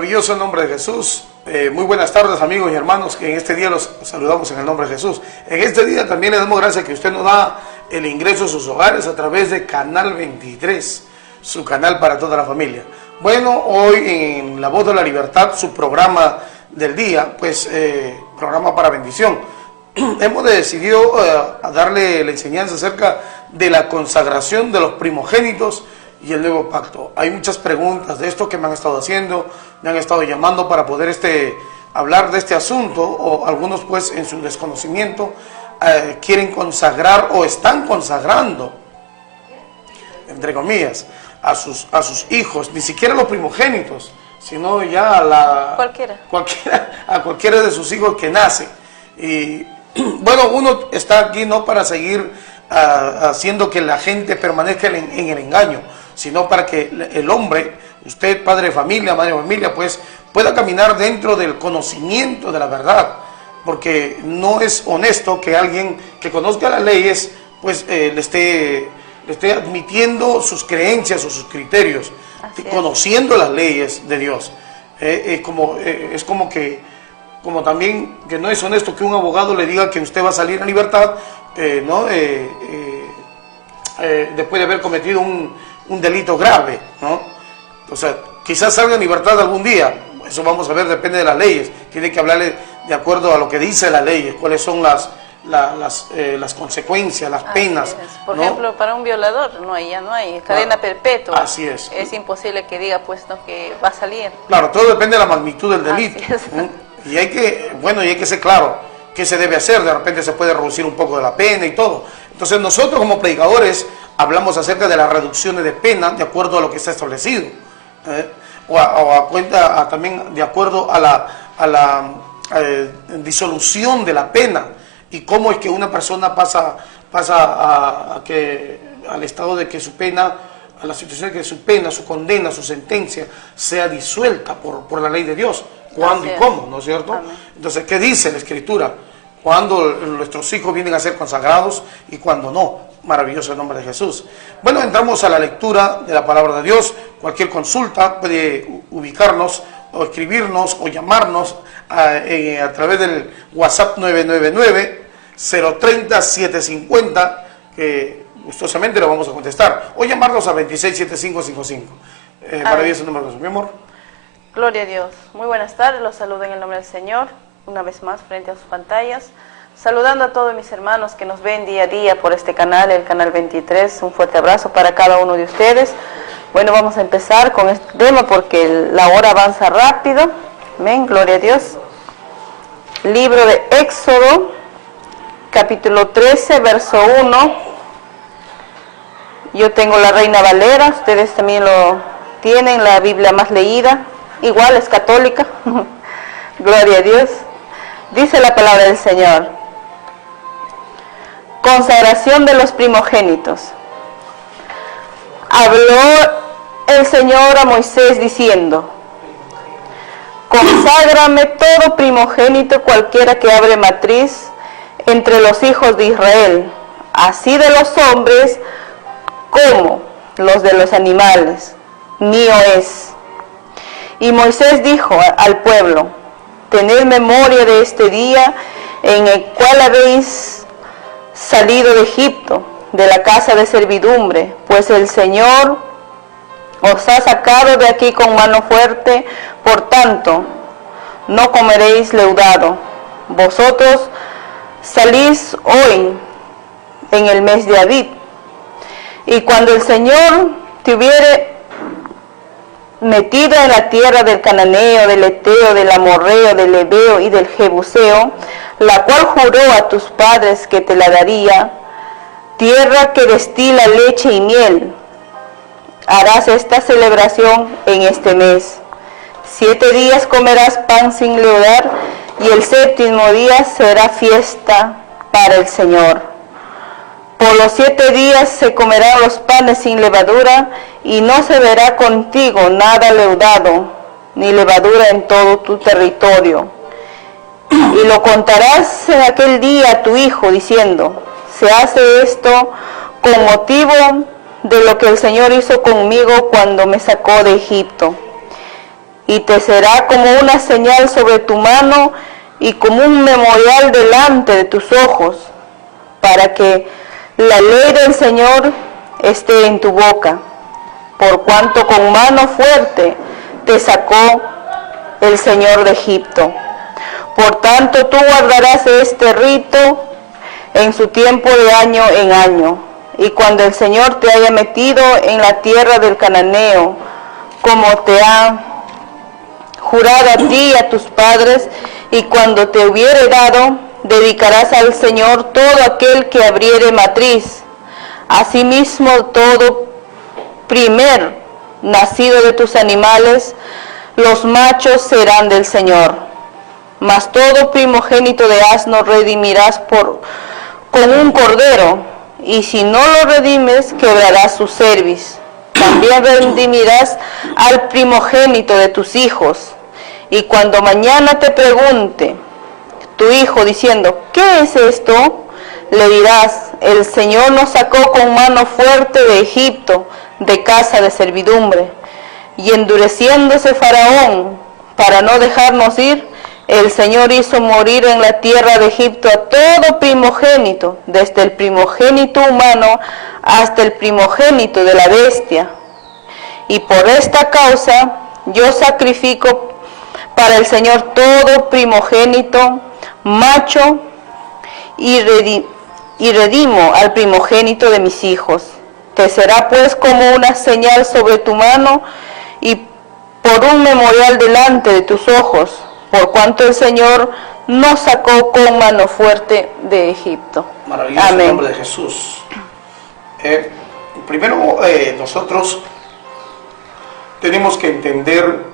Maravilloso nombre de Jesús. Muy buenas tardes, amigos y hermanos, que en este día los saludamos en el nombre de Jesús. En este día también le damos gracias que usted nos da el ingreso a sus hogares a través de Canal 23, su canal para toda la familia. Bueno, hoy en La Voz de la Libertad, su programa del día, pues programa para bendición. Hemos decidido darle la enseñanza acerca de la consagración de los primogénitos y el nuevo pacto. Hay muchas preguntas de esto que me han estado haciendo, me han estado llamando para poder hablar de este asunto, o algunos pues en su desconocimiento quieren consagrar o están consagrando, entre comillas, a sus hijos, ni siquiera los primogénitos, sino ya a cualquiera de sus hijos que nace. Y bueno, uno está aquí no para seguir haciendo que la gente permanezca en el engaño, sino para que el hombre, usted, padre de familia, madre de familia, pues pueda caminar dentro del conocimiento de la verdad, porque no es honesto que alguien que conozca las leyes, pues le esté admitiendo sus creencias o sus criterios, conociendo las leyes de Dios. Como también que no es honesto que un abogado le diga que usted va a salir en libertad, después de haber cometido un delito grave, ¿no? O sea, quizás salga en libertad algún día, eso vamos a ver, depende de las leyes, tiene que hablarle de acuerdo a lo que dice la ley, cuáles son las consecuencias, las penas. Por ejemplo, para un violador ya no hay cadena perpetua. Así es. Es imposible que diga pues no, que va a salir. Claro, todo depende de la magnitud del delito. Y hay que ser claro qué se debe hacer. De repente se puede reducir un poco de la pena y todo. Entonces nosotros como predicadores hablamos acerca de las reducciones de pena de acuerdo a lo que está establecido, también de acuerdo a la disolución de la pena, y cómo es que una persona pasa al estado de que su pena, a la situación de que su pena, su condena, su sentencia sea disuelta por la ley de Dios. ¿Cuándo y cómo? ¿No es cierto? Amén. Entonces, ¿qué dice la Escritura? Cuando nuestros hijos vienen a ser consagrados y cuando no. Maravilloso el nombre de Jesús. Bueno, entramos a la lectura de la palabra de Dios. Cualquier consulta puede ubicarnos o escribirnos o llamarnos a través del WhatsApp 999-030-750, que gustosamente lo vamos a contestar, o llamarnos a 267555. Maravilloso el nombre de Jesús, mi amor. Gloria a Dios. Muy buenas tardes, los saludo en el nombre del Señor, una vez más frente a sus pantallas, saludando a todos mis hermanos que nos ven día a día por este canal, el canal 23, un fuerte abrazo para cada uno de ustedes. Bueno, vamos a empezar con este tema porque la hora avanza rápido. Amén, gloria a Dios. Libro de Éxodo, capítulo 13, verso 1. Yo tengo la Reina Valera, ustedes también lo tienen, la Biblia más leída. Igual es católica. Gloria a Dios. Dice la palabra del Señor. Consagración de los primogénitos. Habló el Señor a Moisés diciendo: conságrame todo primogénito cualquiera que abre matriz entre los hijos de Israel, así de los hombres como los de los animales. Mío es. Y Moisés dijo al pueblo: tened memoria de este día en el cual habéis salido de Egipto, de la casa de servidumbre, pues el Señor os ha sacado de aquí con mano fuerte, por tanto, no comeréis leudado. Vosotros salís hoy en el mes de Abib, y cuando el Señor te hubiere metido en la tierra del Cananeo, del Eteo, del Amorreo, del Ebeo y del Jebuseo, la cual juró a tus padres que te la daría, tierra que destila leche y miel, harás esta celebración en este mes. 7 días comerás pan sin leudar, y el 7º día será fiesta para el Señor. Por los 7 días se comerán los panes sin levadura, y no se verá contigo nada leudado, ni levadura en todo tu territorio. Y lo contarás en aquel día a tu hijo, diciendo: se hace esto con motivo de lo que el Señor hizo conmigo cuando me sacó de Egipto. y te será como una señal sobre tu mano y como un memorial delante de tus ojos, para que la ley del Señor esté en tu boca, por cuanto con mano fuerte te sacó el Señor de Egipto. Por tanto, tú guardarás este rito en su tiempo de año en año, y cuando el Señor te haya metido en la tierra del cananeo, como te ha jurado a ti y a tus padres, y cuando te hubiere dado, dedicarás al Señor todo aquel que abriere matriz. Asimismo, todo primer nacido de tus animales, los machos serán del Señor. Mas todo primogénito de asno redimirás con un cordero, y si no lo redimes, quebrarás su cerviz. También redimirás al primogénito de tus hijos. Y cuando mañana te pregunte tu hijo diciendo, ¿qué es esto?, le dirás, el Señor nos sacó con mano fuerte de Egipto, de casa de servidumbre. Y endureciéndose Faraón para no dejarnos ir, el Señor hizo morir en la tierra de Egipto a todo primogénito, desde el primogénito humano hasta el primogénito de la bestia. Y por esta causa yo sacrifico para el Señor todo primogénito, macho, y redimo al primogénito de mis hijos. Te será pues como una señal sobre tu mano y por un memorial delante de tus ojos, por cuanto el Señor nos sacó con mano fuerte de Egipto. Maravilloso. Amén. En el nombre de Jesús. Primero, nosotros tenemos que entender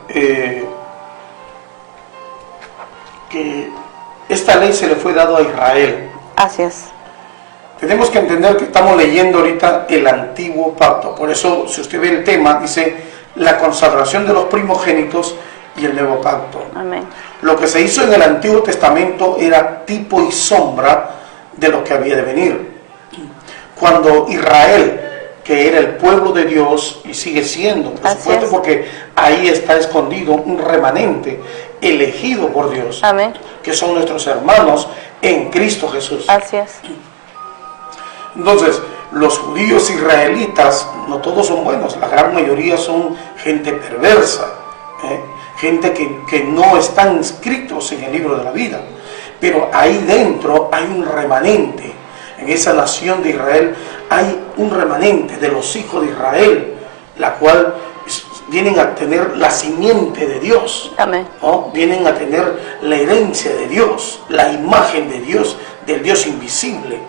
que esta ley se le fue dado a Israel. Así es. Tenemos que entender que estamos leyendo ahorita el antiguo pacto. Por eso, si usted ve el tema, dice la consagración de los primogénitos y el nuevo pacto. Amén. Lo que se hizo en el Antiguo Testamento era tipo y sombra de lo que había de venir. Cuando Israel, que era el pueblo de Dios, y sigue siendo, por supuesto, porque ahí está escondido un remanente elegido por Dios. Amén. Que son nuestros hermanos en Cristo Jesús. Así es. Entonces, los judíos israelitas, no todos son buenos, la gran mayoría son gente perversa, gente que no están inscritos en el libro de la vida. Pero ahí dentro hay un remanente, en esa nación de Israel hay un remanente de los hijos de Israel, la cual vienen a tener la simiente de Dios. Amén. ¿No? Vienen a tener la herencia de Dios, la imagen de Dios, del Dios invisible.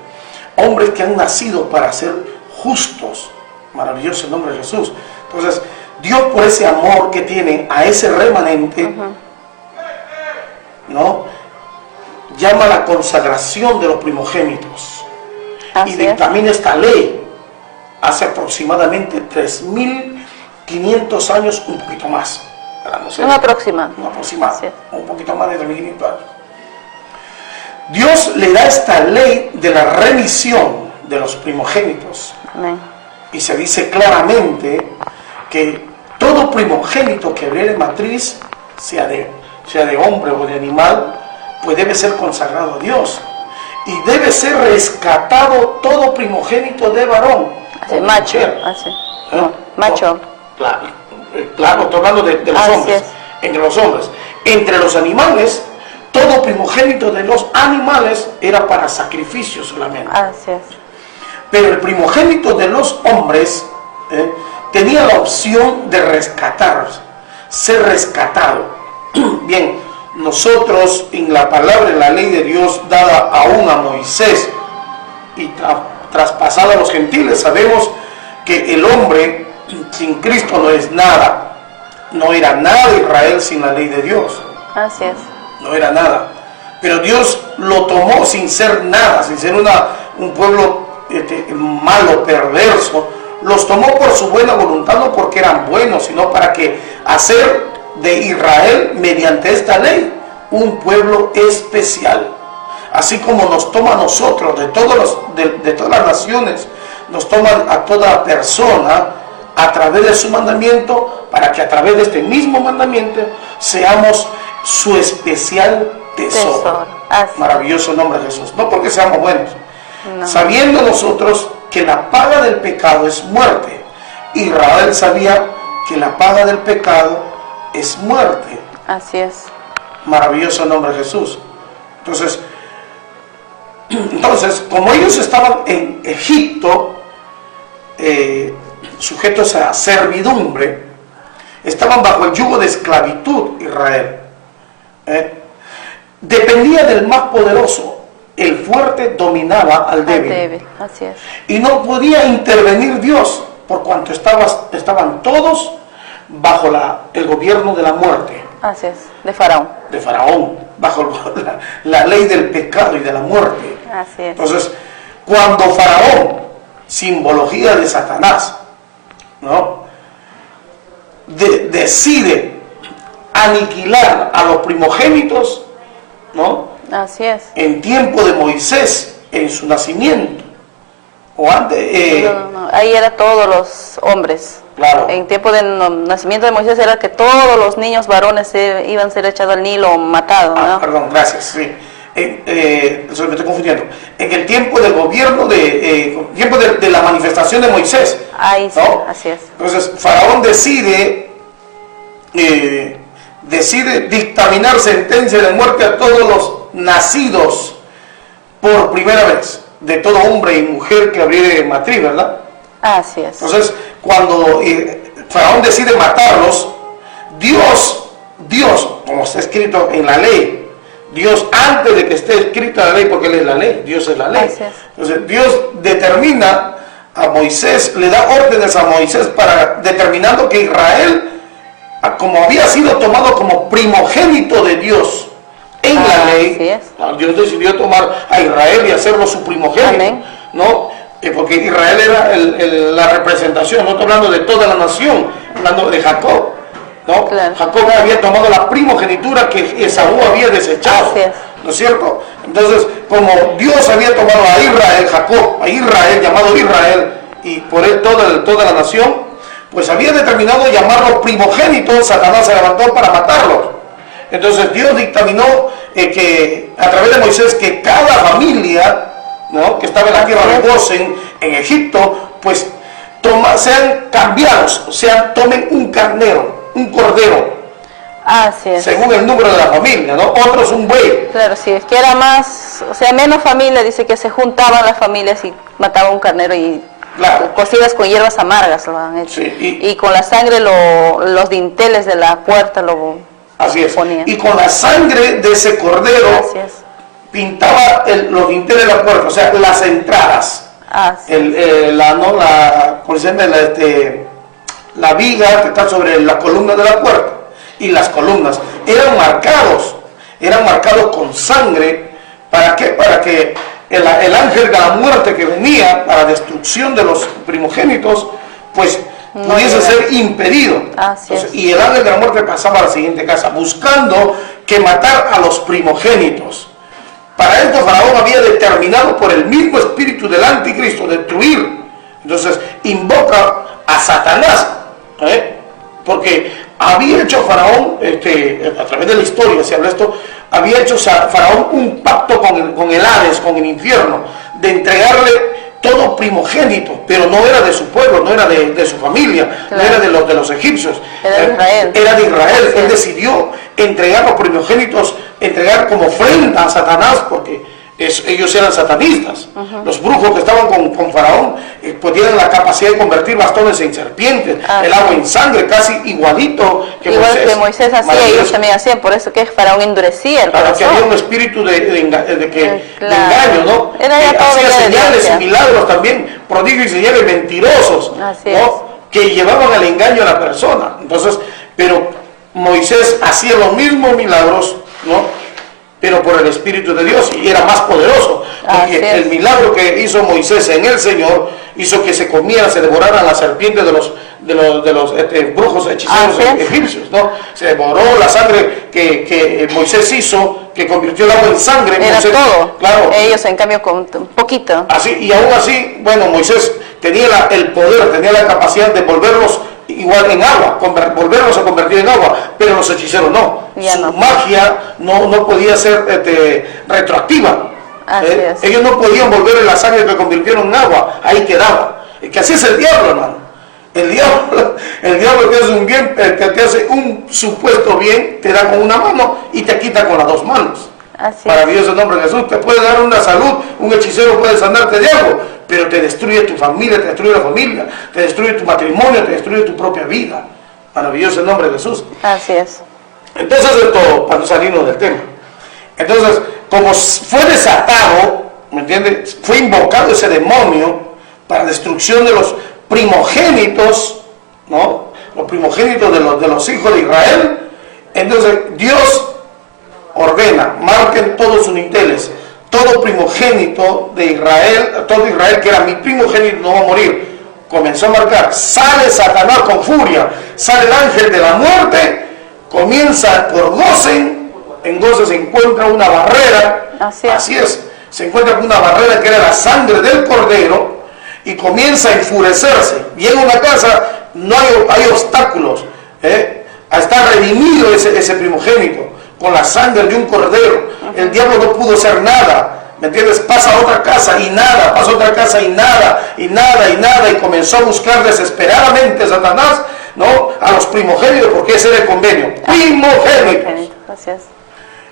Hombres que han nacido para ser justos. Maravilloso el nombre de Jesús. Entonces, Dios, por ese amor que tiene a ese remanente, ¿no?, llama a la consagración de los primogénitos. Así y dictamina esta ley hace aproximadamente 3.500 años, un poquito más. No sé, un aproximado. Un aproximado. Un poquito más de 3.500 años. Dios le da esta ley de la remisión de los primogénitos. Amén. Y se dice claramente que todo primogénito que abriere matriz, sea de hombre o de animal, pues debe ser consagrado a Dios. Y debe ser rescatado todo primogénito de varón. Así, macho. Así. No, macho. Claro, estoy hablando de los hombres. Entre los hombres. Entre los animales, todo primogénito de los animales era para sacrificio solamente. Así es. Pero el primogénito de los hombres tenía la opción de ser rescatado. Bien, nosotros en la palabra, en la ley de Dios dada aún a Moisés y traspasada a los gentiles, sabemos que el hombre sin Cristo no es nada. No era nada Israel sin la ley de Dios. Así es. No era nada. Pero Dios lo tomó sin ser nada, sin ser un pueblo malo, perverso. Los tomó por su buena voluntad, no porque eran buenos, sino para que hacer de Israel, mediante esta ley, un pueblo especial. Así como nos toma a nosotros, de todas las naciones, nos toma a toda persona a través de su mandamiento, para que a través de este mismo mandamiento seamos su especial tesoro. Maravilloso nombre de Jesús. No porque seamos buenos, no. Sabiendo nosotros que la paga del pecado es muerte. Israel sabía que la paga del pecado es muerte. Así es. Maravilloso nombre de Jesús. Entonces, como ellos estaban en Egipto, sujetos a servidumbre, estaban bajo el yugo de esclavitud, Israel. Dependía del más poderoso. El fuerte dominaba al débil. Así es. Y no podía intervenir Dios, por cuanto estaban todos bajo el gobierno de la muerte. Así es, de Faraón. De Faraón, bajo la ley del pecado y de la muerte. Así es. Entonces, cuando Faraón, simbología de Satanás, ¿no? decide aniquilar a los primogénitos, ¿no? Así es. En tiempo de Moisés, en su nacimiento, o antes... No. Ahí era todos los hombres. Claro. En tiempo del nacimiento de Moisés era que todos los niños varones iban a ser echados al Nilo o matados, ¿no? Perdón, gracias, sí. Me estoy confundiendo. En el tiempo del gobierno, de la manifestación de Moisés. Ahí sí, ¿no? Así es. Entonces, Faraón decide dictaminar sentencia de muerte a todos los nacidos por primera vez, de todo hombre y mujer que abriere matriz, ¿verdad? Así es. Entonces, cuando Faraón decide matarlos, Dios, como está escrito en la ley, Dios, antes de que esté escrita la ley, porque Él es la ley, Dios es la ley. Así es. Entonces, Dios determina a Moisés, le da órdenes a Moisés determinando que Israel, como había sido tomado como primogénito de Dios en la ley, Dios decidió tomar a Israel y hacerlo su primogénito. Amén. ¿No? Porque Israel era la representación, no estoy hablando de toda la nación, hablando de Jacob, ¿no? Claro. Jacob había tomado la primogenitura que Esaú había desechado, ¿no es cierto? Entonces, como Dios había tomado a Israel, Jacob, a Israel, llamado Israel, y por él toda la nación, pues había determinado llamarlo primogénito, Satanás se levantó para matarlo. Entonces Dios dictaminó que a través de Moisés que cada familia, ¿no? que estaba en la tierra de Gosén, en Egipto, pues sean cambiados, tomen un carnero, un cordero. Así es. Según el número de la familia, ¿no? Otros un buey. Claro, si es que era más, menos familia, dice que se juntaban las familias y mataban un carnero y cocidas con hierbas amargas lo han hecho. Sí, y con la sangre los dinteles de la puerta lo así es. ponían. Y con la sangre de ese cordero pintaba los dinteles de la puerta, o sea, las entradas. La viga que está sobre la columna de la puerta y las columnas eran marcados con sangre. ¿Para qué? Para que el ángel de la muerte que venía a la destrucción de los primogénitos, pues pudiese ser impedido. Entonces, y el ángel de la muerte pasaba a la siguiente casa, buscando que matar a los primogénitos. Para esto Faraón había determinado por el mismo espíritu del anticristo destruir. Entonces invoca a Satanás, porque había hecho Faraón, a través de la historia se habla esto, había hecho Faraón un pacto con el Hades, con el infierno, de entregarle todo primogénito, pero no era de su pueblo, no era de su familia, no era de los egipcios, era de Israel. Él decidió entregar los primogénitos, entregar como ofrenda a Satanás, porque ellos eran satanistas. Los brujos que estaban con Faraón pues tienen la capacidad de convertir bastones en serpientes, el agua en sangre, casi igualito que Moisés. Que Moisés hacía, ellos también hacían, por eso que Faraón endurecía el corazón. Que había un espíritu de engaño, ¿no? Hacía señales y milagros también, prodigios y señales mentirosos, ¿no? Que llevaban al engaño a la persona. Entonces, pero Moisés hacía los mismos milagros, ¿no? Pero por el Espíritu de Dios, y era más poderoso, porque el milagro que hizo Moisés en el Señor hizo que se comieran, se devoraran la serpiente de los brujos hechiceros egipcios, ¿no? Se devoró la sangre que Moisés hizo, que convirtió el agua en sangre. Era Moisés, todo. claro. Ellos en cambio con un poquito. Así, y aún así, bueno, Moisés tenía el poder, tenía la capacidad de volverlos igual en agua, volverlos a convertir en agua, pero los hechiceros no. Su magia no podía ser retroactiva. Ellos no podían volver la sangre que convirtieron en agua, ahí quedaba. Que así es el diablo, hermano. El diablo te hace un bien, te hace un supuesto bien, te da con una mano y te quita con las dos manos. Maravilloso nombre de Jesús. Te puede dar una salud, un hechicero puede sanarte de algo, pero te destruye tu familia, te destruye la familia, te destruye tu matrimonio, te destruye tu propia vida. Maravilloso el nombre de Jesús. Así es. Entonces, esto, para no salirnos del tema. Entonces, como fue desatado, ¿me entiendes? Fue invocado ese demonio para destrucción de los primogénitos, ¿no? Los primogénitos de los hijos de Israel. Entonces, Dios ordena, marquen todos sus ninteles, todo primogénito de Israel, todo Israel que era mi primogénito no va a morir. Comenzó a marcar, sale Satanás con furia, sale el ángel de la muerte, comienza por Gosen, en Gosen se encuentra una barrera, así es, se encuentra una barrera que era la sangre del cordero y comienza a enfurecerse. Llega a una casa, no hay obstáculos, está redimido ese primogénito con la sangre de un cordero. El diablo no pudo hacer nada, ¿me entiendes? Pasa a otra casa y nada, pasa a otra casa y nada, y nada, y nada, y comenzó a buscar desesperadamente Satanás, ¿no? A los primogénitos, porque ese era el convenio, primogénitos.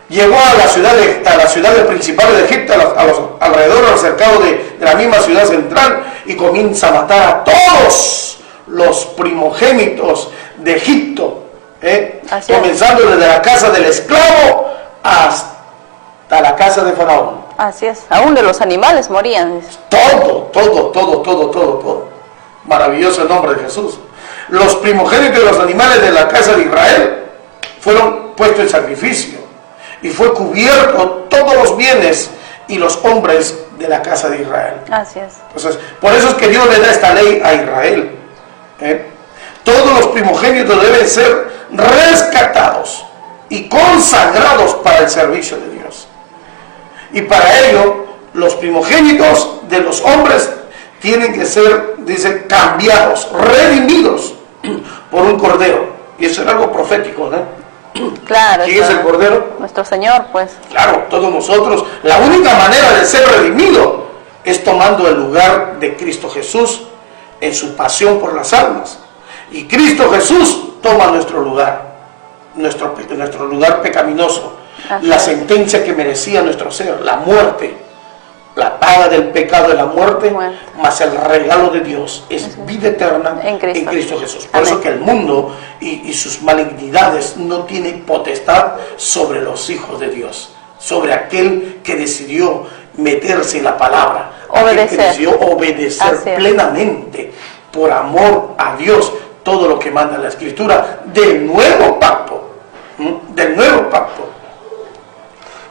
Llegó a las ciudades principales de Egipto, a los alrededor, al cercado de la misma ciudad central, y comienza a matar a todos los primogénitos de Egipto. Comenzando desde la casa del esclavo hasta la casa de Faraón. Así es, aún de los animales morían. Todo. Maravilloso el nombre de Jesús. Los primogénitos de los animales de la casa de Israel fueron puestos en sacrificio y fue cubierto todos los bienes y los hombres de la casa de Israel. Así es. Entonces, por eso es que Dios le da esta ley a Israel. Todos los primogénitos deben ser rescatados y consagrados para el servicio de Dios. Y para ello, los primogénitos de los hombres tienen que ser, dice, cambiados, redimidos por un cordero. Y eso es algo profético, ¿no? Claro. ¿Quién es el cordero? Nuestro Señor, pues. Claro, todos nosotros. La única manera de ser redimido es tomando el lugar de Cristo Jesús en su pasión por las almas. Y Cristo Jesús toma nuestro lugar, nuestro lugar pecaminoso, la sentencia que merecía nuestro ser, la muerte, la paga del pecado de la muerte, más el regalo de Dios es vida eterna en Cristo Jesús. Por eso que el mundo y sus malignidades no tienen potestad sobre los hijos de Dios, sobre aquel que decidió meterse en la palabra, aquel que decidió obedecer plenamente por amor a Dios todo lo que manda la Escritura del nuevo pacto,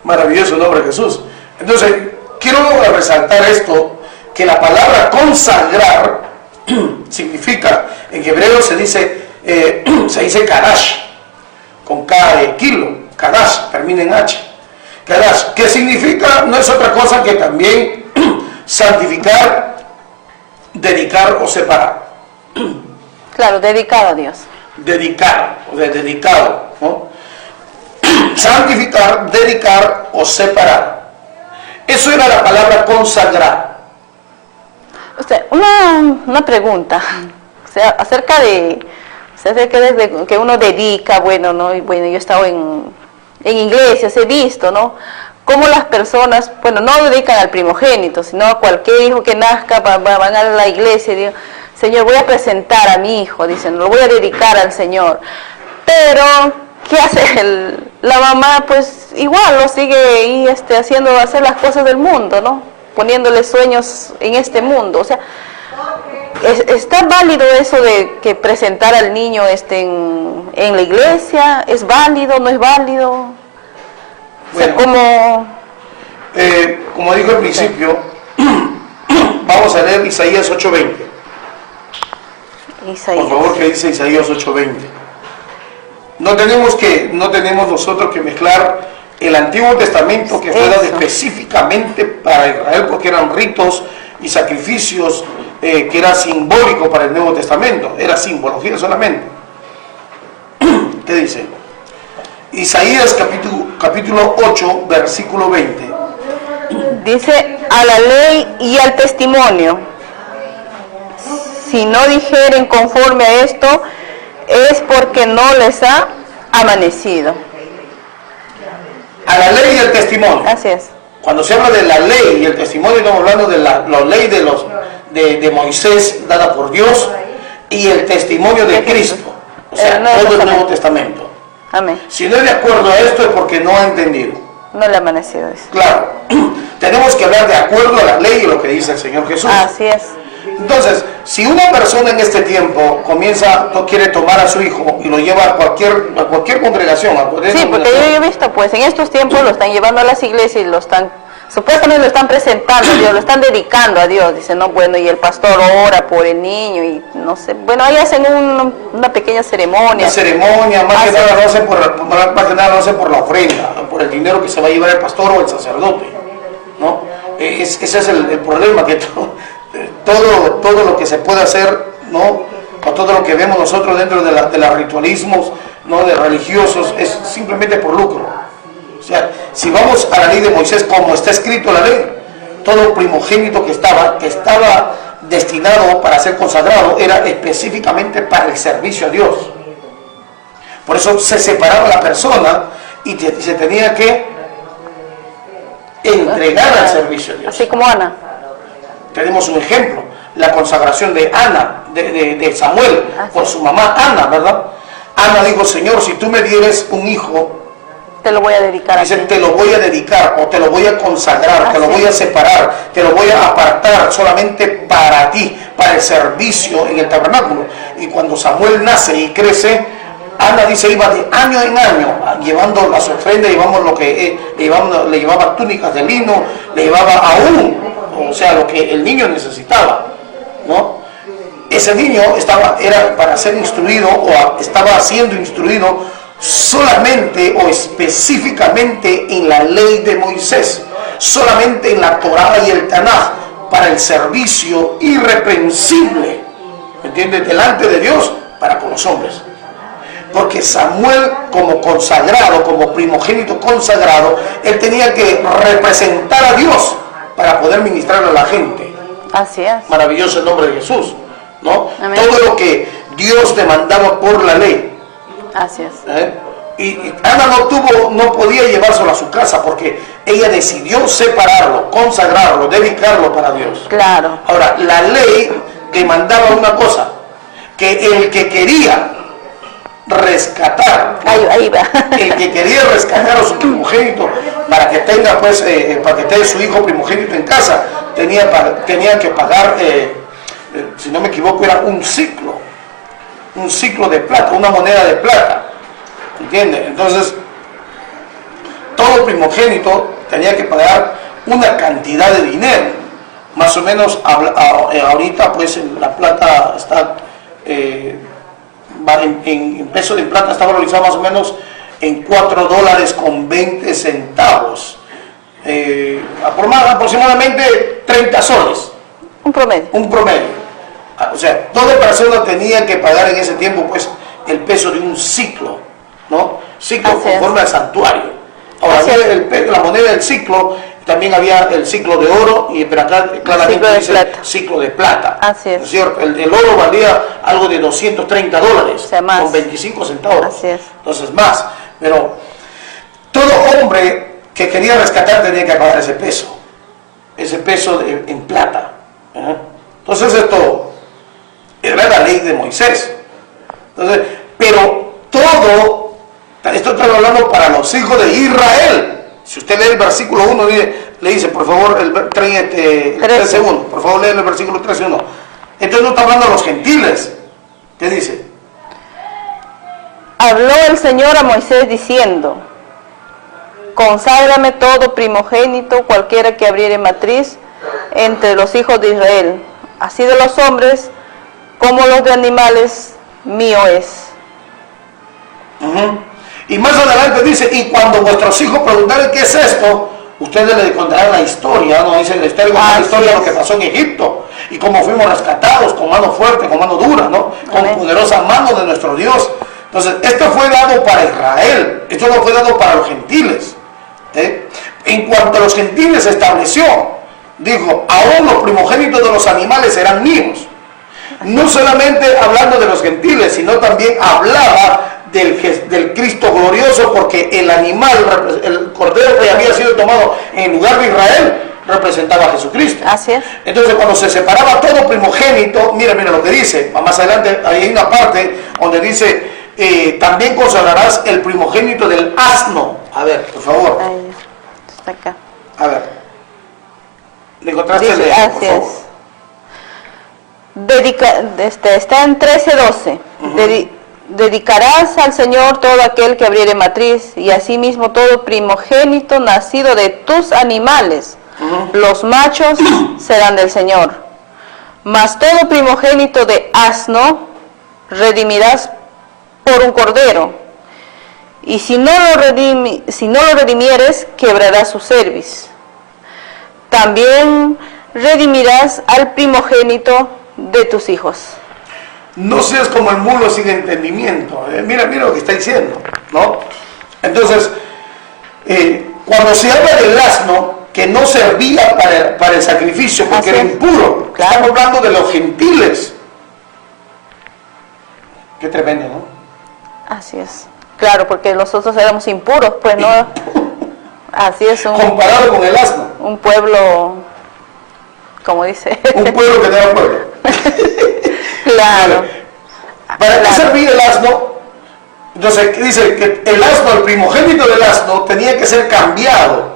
Maravilloso nombre de Jesús. Entonces, quiero resaltar esto, que la palabra consagrar significa, en hebreo se dice kadash, con K de kilo, kadash, termina en H. Kadash, que significa, no es otra cosa que también santificar, dedicar o separar. Claro, dedicado a Dios. Dedicado, ¿no? Santificar, dedicar o separar. Eso era la palabra consagrar. Una pregunta, o sea, acerca de desde que uno dedica, ¿no? Y bueno, yo he estado en iglesias, he visto, ¿no? Cómo las personas, no dedican al primogénito, sino a cualquier hijo que nazca, van a la iglesia y digan, Señor, voy a presentar a mi hijo, dicen, lo voy a dedicar al Señor. Pero, ¿qué hace la mamá? Pues igual lo sigue ahí hacer las cosas del mundo, ¿no? Poniéndole sueños en este mundo. O sea, ¿está válido eso de que presentar al niño en la iglesia? ¿Es válido? ¿No es válido? Bueno, o sea, como dijo al principio, vamos vamos a leer Isaías 8:20. Isaías. Por favor, que dice Isaías 8:20. No tenemos nosotros que mezclar el Antiguo Testamento, que fue dado específicamente para Israel, porque eran ritos y sacrificios que era simbólico para el Nuevo Testamento, era simbología solamente. ¿Qué dice? Isaías capítulo 8, versículo 20. Dice: a la ley y al testimonio, si no dijeren conforme a esto, es porque no les ha amanecido. A la ley y al testimonio. Así es. Cuando se habla de la ley y el testimonio, estamos hablando de la ley de Moisés dada por Dios y el testimonio de Cristo, o sea, todo el Nuevo Testamento. Amén. Si no es de acuerdo a esto es porque no ha entendido. No le ha amanecido eso. Claro, tenemos que hablar de acuerdo a la ley y lo que dice el Señor Jesús. Así es. Entonces, si una persona en este tiempo quiere tomar a su hijo y lo lleva a cualquier congregación, sí, porque yo he visto, pues en estos tiempos lo están llevando a las iglesias y supuestamente lo están presentando a Dios, lo están dedicando a Dios. Dicen, no, bueno, y el pastor ora por el niño y no sé, bueno, ahí hacen una pequeña ceremonia. Una ceremonia, más que nada lo hacen por la ofrenda, por el dinero que se va a llevar el pastor o el sacerdote, ¿no? Ese es el problema, que todo lo que se puede hacer, ¿no? O todo lo que vemos nosotros dentro de los ritualismos, ¿no? De religiosos, es simplemente por lucro. O sea, si vamos a la ley de Moisés, como está escrito en la ley, todo primogénito que estaba destinado para ser consagrado era específicamente para el servicio a Dios. Por eso se separaba la persona y se tenía que entregar al servicio a Dios. Así como Ana. Tenemos un ejemplo, la consagración de Ana, de Samuel, por su mamá Ana, ¿verdad? Ana dijo, Señor, si tú me dieres un hijo, te lo voy a dedicar. Dice, te lo voy a dedicar o te lo voy a consagrar, te lo voy a separar, te lo voy a apartar solamente para ti, para el servicio en el tabernáculo. Y cuando Samuel nace y crece, Ana dice, iba de año en año llevando las ofrendas, le llevaba túnicas de lino, le llevaba aún, o sea, lo que el niño necesitaba, ¿no? Ese niño era para ser instruido o estaba siendo instruido solamente o específicamente en la ley de Moisés, solamente en la Torá y el Tanaj, para el servicio irreprensible, ¿me entiendes?, delante de Dios para con los hombres. Porque Samuel, como consagrado, como primogénito consagrado, él tenía que representar a Dios para poder ministrar a la gente. Así es. Maravilloso el nombre de Jesús, ¿no? Amén. Todo lo que Dios demandaba por la ley. Así es. Y Ana no podía llevárselo a su casa porque ella decidió separarlo, consagrarlo, dedicarlo para Dios. Claro. Ahora, la ley demandaba una cosa, que el que quería rescatar, ahí va. El que quería rescatar a su primogénito para que tenga, pues, para que tenga su hijo primogénito en casa, tenía que pagar, si no me equivoco, era un ciclo de plata, una moneda de plata, ¿entiendes? Entonces, todo primogénito tenía que pagar una cantidad de dinero, más o menos. Ahorita, pues, la plata está en peso de plata, está valorizado más o menos en $4.20, aproximadamente 30 soles. Un promedio. O sea, toda persona tenía que pagar en ese tiempo, pues, el peso de un ciclo, ¿no? Ciclo conforme al santuario. Ahora, había la moneda del ciclo, también había el ciclo de oro, y pero acá claramente dice ciclo de plata. Así es. ¿No es cierto? El oro valía algo de $230, o sea, con 25 centavos. Así es. Entonces, más. Pero todo hombre que quería rescatar tenía que pagar ese peso en plata. Entonces, esto era la ley de Moisés. Entonces, pero todo, esto está hablando para los hijos de Israel. Si usted lee el versículo 1, le dice, por favor, el 13:1, por favor, lee el versículo 13:1. Entonces no está hablando a los gentiles. ¿Qué dice? Habló el Señor a Moisés diciendo, conságrame todo primogénito, cualquiera que abriere matriz, entre los hijos de Israel. Así de los hombres como los de animales, mío es. Y más adelante dice, y cuando vuestros hijos preguntaren qué es esto, ustedes le contarán la historia, ¿no? Dice la historia, la historia de lo que pasó en Egipto, y cómo fuimos rescatados con mano fuerte, con mano dura, ¿no? Con poderosa mano de nuestro Dios. Entonces, esto fue dado para Israel, esto no fue dado para los gentiles. En cuanto a los gentiles se estableció, dijo, aún los primogénitos de los animales serán míos. No solamente hablando de los gentiles, sino también hablaba del Cristo glorioso, porque el animal, el cordero que había sido tomado en lugar de Israel, representaba a Jesucristo. Así es. Entonces, cuando se separaba todo primogénito, mira lo que dice, más adelante hay una parte donde dice, también consagrarás el primogénito del asno. A ver, por favor. Ahí está acá. A ver. ¿Le encontraste? Dice, así es. Está en 13:12. Dedicarás al Señor todo aquel que abriere matriz, y asimismo todo primogénito nacido de tus animales. Los machos serán del Señor. Mas todo primogénito de asno redimirás por un cordero, y si no lo redimieres, quebrarás su cerviz. También redimirás al primogénito de tus hijos. No seas como el mulo sin entendimiento. Mira lo que está diciendo, ¿no? Entonces, cuando se habla del asno, que no servía para el sacrificio, porque era impuro, claro. Estamos hablando de los gentiles. Qué tremendo, ¿no? Así es. Claro, porque nosotros éramos impuros, pues no. Así es. Comparado con el asno. Un pueblo, como dice. Un pueblo que no era pueblo. Claro. ¿Para qué servía el asno? Entonces dice que el asno, el primogénito del asno, tenía que ser cambiado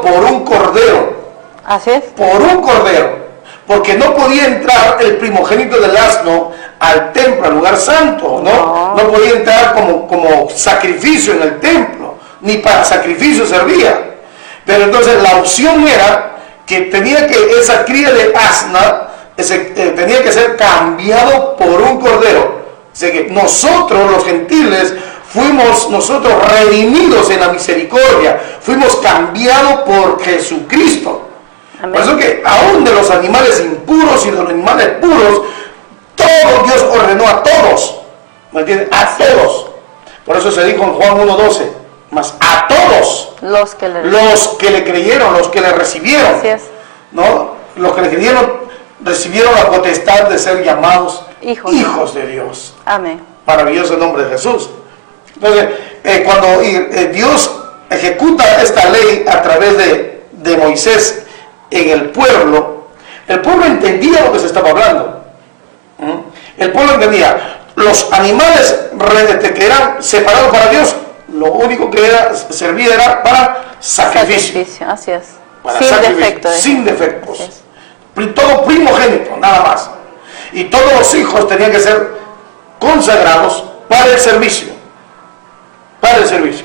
por un cordero. Así es. Por un cordero. Porque no podía entrar el primogénito del asno al templo, al lugar santo, ¿no? No podía entrar como sacrificio en el templo, ni para sacrificio servía. Pero entonces la opción era que tenía que esa cría de asna tenía que ser cambiado por un cordero. O sea que nosotros, los gentiles, fuimos nosotros redimidos en la misericordia, fuimos cambiados por Jesucristo. Amén. Por eso que aún de los animales impuros y de los animales puros, todo Dios ordenó a todos, ¿me entiendes? A todos. Por eso se dijo en Juan 1:12, más a todos los que le creyeron, los que le recibieron. Así es. ¿No? Los que le creyeron recibieron la potestad de ser llamados hijos de Dios. Amén. Maravilloso nombre de Jesús. Entonces, cuando Dios ejecuta esta ley a través de Moisés en el pueblo entendía lo que se estaba hablando. El pueblo entendía, los animales que eran separados para Dios, lo único que servía era para sacrificio. Así es. Sin defectos. Todo primogénito, nada más. Y todos los hijos tenían que ser consagrados para el servicio. Para el servicio.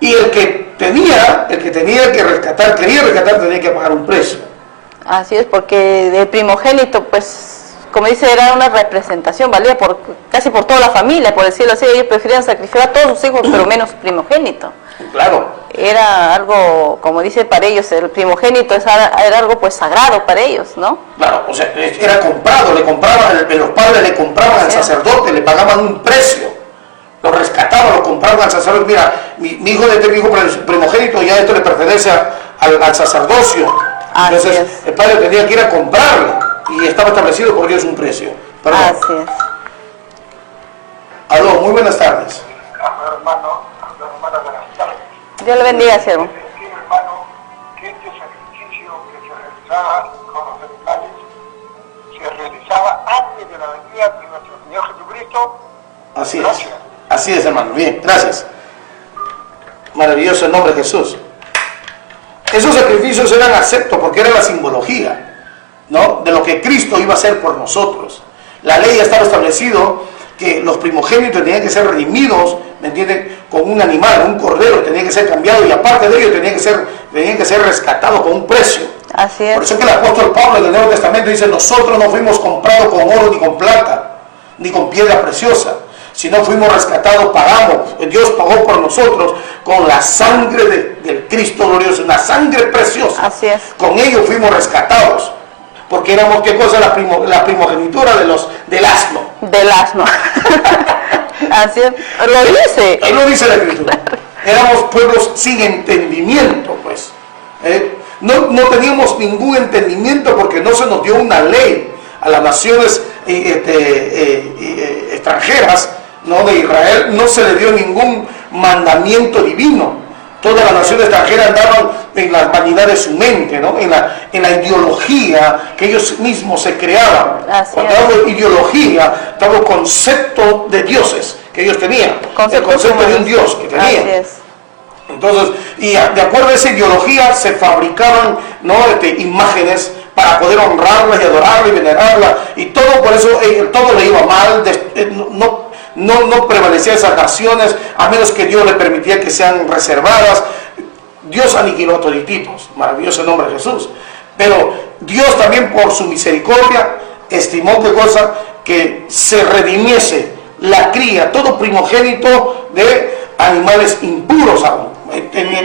Y el que tenía que rescatar, quería rescatar, tenía que pagar un precio. Así es, porque el primogénito, pues, como dice, era una representación, valía casi por toda la familia, por decirlo así. Ellos preferían sacrificar a todos sus hijos, pero menos primogénito. Claro. Era algo, como dice, para ellos, el primogénito era algo pues sagrado para ellos, ¿no? Claro, o sea, era comprado, los padres le compraban al sacerdote, le pagaban un precio, lo rescataban, lo compraban al sacerdote. Mira, mi hijo mi hijo primogénito, ya esto le pertenece al sacerdocio. Entonces el padre tenía que ir a comprarlo y estaba establecido por Dios un precio. Perdón. Así es. Aló, muy buenas tardes. Dios le bendiga, siervo. Sí, hermano, que este sacrificio que se realizaba con los animales se realizaba antes de la venida de nuestro Señor Jesucristo. Así es. Así es, hermano. Bien, gracias. Maravilloso el nombre de Jesús. Esos sacrificios eran aceptos porque era la simbología, ¿no?, de lo que Cristo iba a hacer por nosotros. La ley estaba establecido que los primogénitos tenían que ser redimidos, ¿me entienden?, con un animal, un cordero, tenía que ser cambiado, y aparte de ello tenía que ser tenían que ser rescatados con un precio. Así es. Por eso que el apóstol Pablo en el Nuevo Testamento dice, nosotros no fuimos comprados con oro ni con plata, ni con piedra preciosa, sino fuimos rescatados, pagamos, Dios pagó por nosotros con la sangre del Cristo glorioso, una sangre preciosa. Así es. Con ello fuimos rescatados, porque éramos, ¿qué cosa? La primogenitura del asno. Del asno. Así es. Lo dice. Ahí lo dice la Escritura. Éramos pueblos sin entendimiento, pues. No teníamos ningún entendimiento porque no se nos dio una ley a las naciones extranjeras, ¿no? De Israel. No se le dio ningún mandamiento divino. Todas las naciones extranjeras andaban en la vanidad de su mente, ¿no? En la ideología que ellos mismos se creaban. Cuando hablo de ideología, estamos concepto de dioses que ellos tenían, el concepto de un Dios que tenían. Así es. Entonces, y de acuerdo a esa ideología se fabricaban, ¿no? Imágenes para poder honrarlas y adorarlas y venerarlas, y todo por eso todo le iba mal, no prevalecía esas naciones, a menos que Dios le permitía que sean reservadas. Dios aniquiló a todititos, maravilloso el nombre de Jesús. Pero Dios también por su misericordia estimó que se redimiese la cría, todo primogénito de animales impuros aún.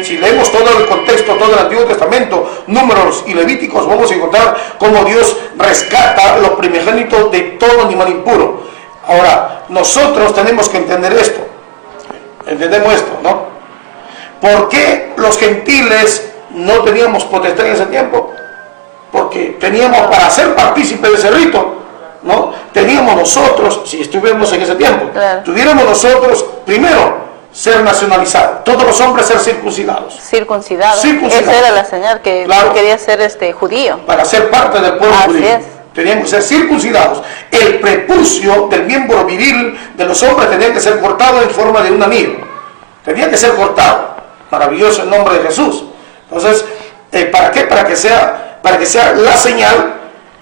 Si leemos todo el contexto, todo el Antiguo Testamento, Números y Levíticos, vamos a encontrar cómo Dios rescata los primogénitos de todo animal impuro. Ahora, nosotros tenemos que entender esto. Entendemos esto, ¿no? ¿Por qué los gentiles no teníamos potestad en ese tiempo? Porque teníamos, para ser partícipes de ese rito, ¿no? Teníamos nosotros, si estuviéramos en ese tiempo, claro, tuviéramos nosotros, primero, ser nacionalizados, todos los hombres ser circuncidados. Circuncidados. Esa era la señal, que claro, quería ser judío. Para ser parte del pueblo judío. Así es. Tenían que ser circuncidados. El prepucio del miembro viril de los hombres tenía que ser cortado en forma de un anillo. Tenía que ser cortado. Maravilloso el nombre de Jesús. Entonces, ¿para qué? Para que sea la señal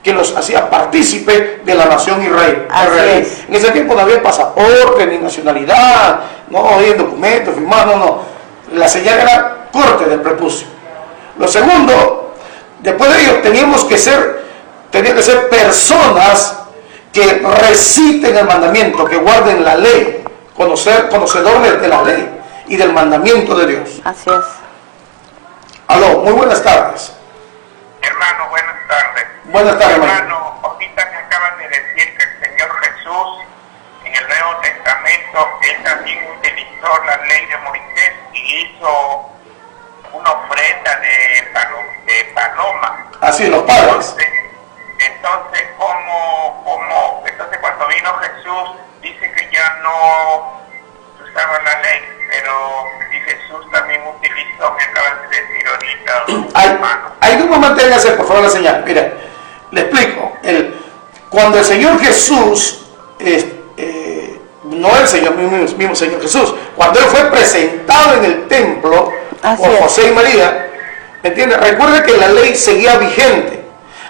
que los hacía partícipe de la nación Israel. En ese tiempo no había pasaporte ni nacionalidad, no había documentos firmados, no. La señal era corte del prepucio. Lo segundo, después de ello tenían que ser personas que reciten el mandamiento, que guarden la ley, conocedores de la ley y del mandamiento de Dios. Así es. Aló, muy buenas tardes. Hermano, buenas tardes. Buenas tardes, hermano. Ahorita me acaban de decir que el Señor Jesús en el Nuevo Testamento, él también utilizó la ley de Moisés y hizo una ofrenda de paloma. Así, los padres. Entonces, entonces cuando vino Jesús, dice que ya no usaba la ley, pero si Jesús también utilizó, me acaban de decir ahorita, Hay que manténgase, por favor, la señal. Mira, le explico. Cuando el Señor Jesús, no el Señor mismo Señor Jesús, cuando Él fue presentado en el templo por José y María, ¿me entiendes? Recuerda que la ley seguía vigente.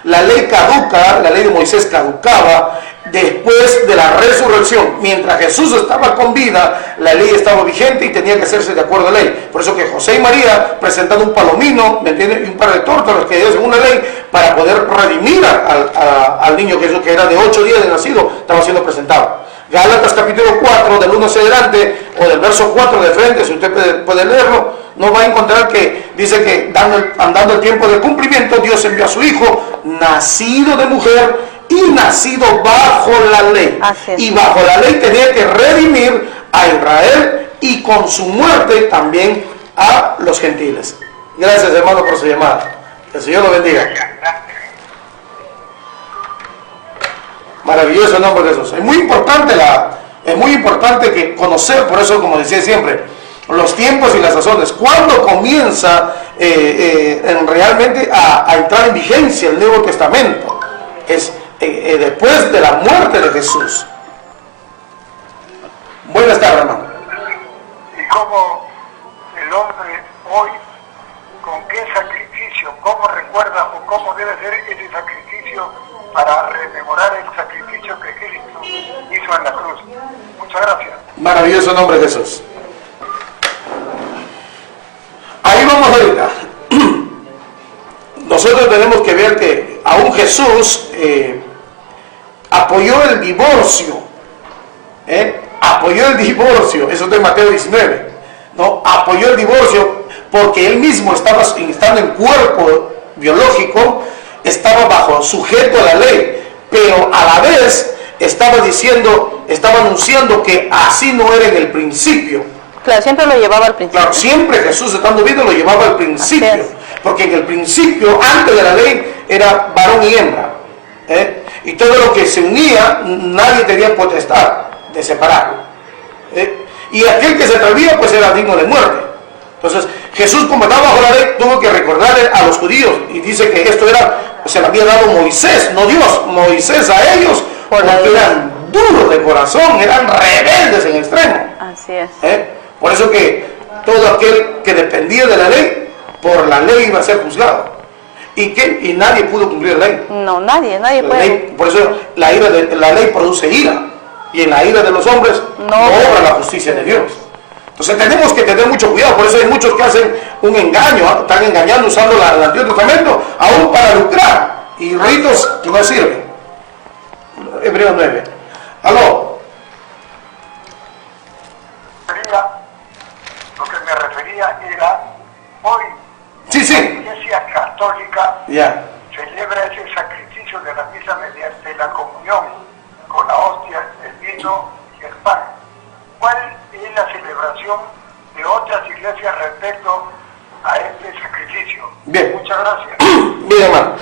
La ley caduca, la ley de Moisés caducaba después de la resurrección. Mientras Jesús estaba con vida, la ley estaba vigente y tenía que hacerse de acuerdo a la ley. Por eso que José y María presentaron un palomino, ¿me entiendes? Y un par de tórtolas que dio según la ley para poder redimir al niño que era de 8 días de nacido, estaba siendo presentado. Gálatas capítulo 4, del 1 hacia adelante, o del verso 4 de frente, si usted puede leerlo, no va a encontrar que dice que andando el tiempo del cumplimiento, Dios envió a su Hijo, nacido de mujer y nacido bajo la ley. Y bajo la ley tenía que redimir a Israel y con su muerte también a los gentiles. Gracias, hermano, por su llamada. Que el Señor lo bendiga. Maravilloso el nombre de Jesús. Es muy importante que conocer, por eso, como decía siempre, los tiempos y las sazones. ¿Cuándo comienza realmente a entrar en vigencia el Nuevo Testamento? Es después de la muerte de Jesús. Buenas tardes, hermano. Y cómo el hombre hoy, con qué sacrificio, cómo recuerda o cómo debe ser ese sacrificio para rememorar el sacrificio que Cristo hizo en la cruz. Muchas gracias. Maravilloso nombre de Jesús. Ahí vamos ahorita. nosotros tenemos que ver que aún Jesús apoyó el divorcio. Apoyó el divorcio, eso es de Mateo 19. ¿No? Apoyó el divorcio porque él mismo estando en cuerpo biológico, estaba bajo sujeto a la ley, pero a la vez estaba anunciando que así no era en el principio. Claro, siempre lo llevaba al principio. Claro, siempre Jesús estando vivo lo llevaba al principio, porque en el principio, antes de la ley, era varón y hembra, y todo lo que se unía, nadie tenía potestad de separarlo, y aquel que se atrevía pues era digno de muerte. Entonces Jesús, como estaba bajo la ley, tuvo que recordarle a los judíos, y dice que esto se lo había dado Moisés, no Dios, Moisés a ellos, porque eran duros de corazón, eran rebeldes en extremo. Así es. Por eso que todo aquel que dependía de la ley, por la ley iba a ser juzgado. Y nadie pudo cumplir la ley. No, nadie puede. Por eso la ley produce ira. Y en la ira de los hombres no obra la justicia de Dios. Entonces tenemos que tener mucho cuidado. Por eso hay muchos que hacen un engaño, están engañando usando el Antiguo Testamento, aún para lucrar. Y ritos que no sirven. Hebreos 9. ¿Aló? Lo que me refería era, hoy Sí. la Iglesia Católica Ya. celebra ese sacrificio de la misa mediante la comunión con la hostia, el vino y el pan. ¿Cuál es la celebración de otras iglesias respecto a este sacrificio? Bien. Muchas gracias. Bien, hermano.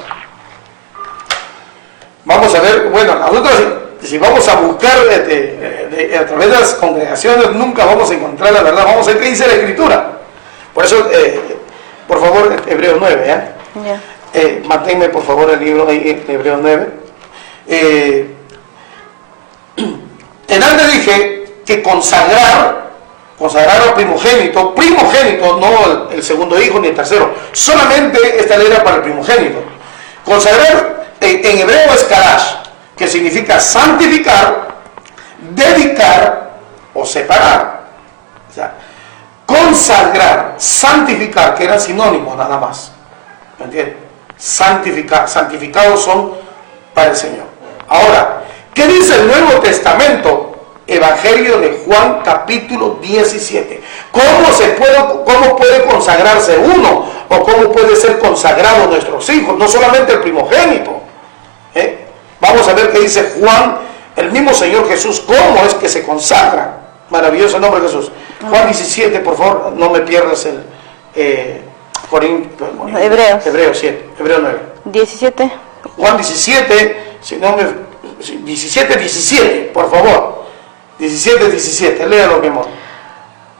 Vamos a ver, bueno, nosotros si vamos a buscar a través de las congregaciones, nunca vamos a encontrar la verdad. Vamos a ver qué dice la Escritura. Por eso, por favor, Hebreos 9, Ya. manténme por favor el libro ahí, Hebreos 9. En antes dije que consagrar al primogénito, no el segundo hijo ni el tercero, solamente esta ley era para el primogénito. Consagrar en hebreo es kadash, que significa santificar, dedicar o separar. O sea, consagrar, santificar, que eran sinónimos nada más. ¿Me entiendes? Santificar, santificados son para el Señor. Ahora, ¿qué dice el Nuevo Testamento? Evangelio de Juan, capítulo 17. ¿Cómo puede consagrarse uno? ¿O cómo puede ser consagrado nuestros hijos? No solamente el primogénito. Vamos a ver qué dice Juan, el mismo Señor Jesús, cómo es que se consagra. Maravilloso nombre de Jesús. Juan 17, por favor, no me pierdas el Hebreos 7, Hebreos 9. 17. Juan 17, 17, por favor. 17, léalo, mi amor.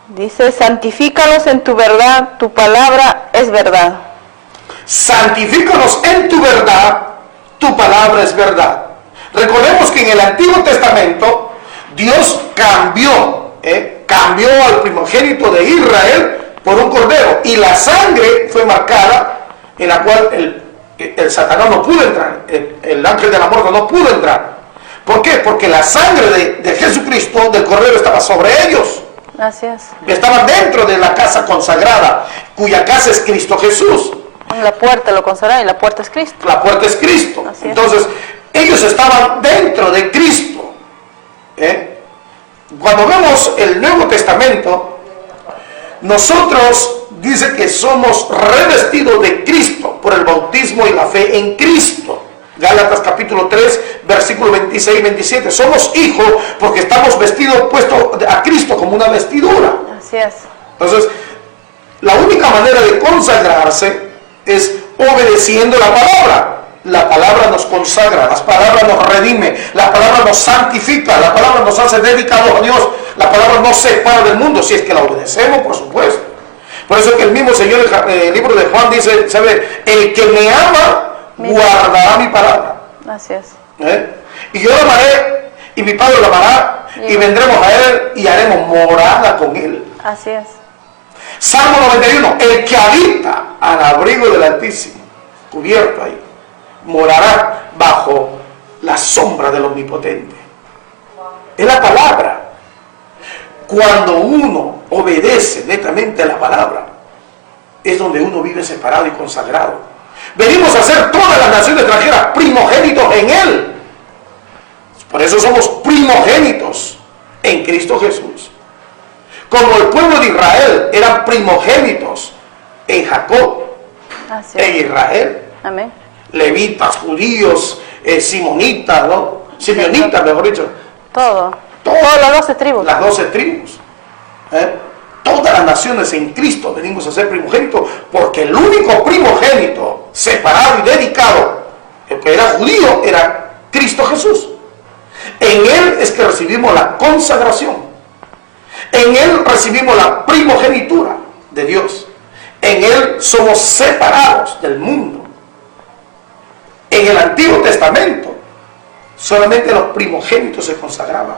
Dice, santifícalos en tu verdad, tu palabra es verdad. Santifícalos en tu verdad, tu palabra es verdad. Recordemos que en el Antiguo Testamento Dios cambió al primogénito de Israel por un cordero, y la sangre fue marcada en la cual el Satanás no pudo entrar, el ángel de la muerte no pudo entrar. ¿Por qué? Porque la sangre de Jesucristo, del cordero, estaba sobre ellos. Gracias. Estaban dentro de la casa consagrada, cuya casa es Cristo Jesús. La puerta lo consagra y la puerta es Cristo. La puerta es Cristo. Así es. Entonces, ellos estaban dentro de Cristo. Cuando vemos el Nuevo Testamento, nosotros dice que somos revestidos de Cristo por el bautismo y la fe en Cristo. Gálatas capítulo 3, versículo 26 y 27. Somos hijos porque estamos vestidos, puestos a Cristo como una vestidura. Así es. Entonces, la única manera de consagrarse es obedeciendo la palabra. La palabra nos consagra, la palabra nos redime, la palabra nos santifica, la palabra nos hace dedicados a Dios, la palabra nos separa del mundo, si es que la obedecemos, por supuesto. Por eso que el mismo Señor, el libro de Juan dice, ¿sabe? El que me ama, guardará mi palabra. Así es. Y yo lo amaré, y mi Padre lo amará, y vendremos a Él, y haremos morada con Él. Así es. Salmo 91, el que habita al abrigo del Altísimo, cubierto ahí, morará bajo la sombra del Omnipotente. Es la palabra. Cuando uno obedece netamente a la palabra, es donde uno vive separado y consagrado. Venimos a ser todas las naciones extranjeras primogénitos en Él. Por eso somos primogénitos en Cristo Jesús. Como el pueblo de Israel eran primogénitos en Jacob, en Israel. Amén. Levitas, judíos, simonitas, ¿no? Simeonitas, mejor dicho. Todas las 12 tribus. Las 12 tribus. Todas las naciones en Cristo venimos a ser primogénitos, porque el único primogénito separado y dedicado, el que era judío, era Cristo Jesús. En Él es que recibimos la consagración. En Él recibimos la primogenitura de Dios. En Él somos separados del mundo. En el Antiguo Testamento solamente los primogénitos se consagraban.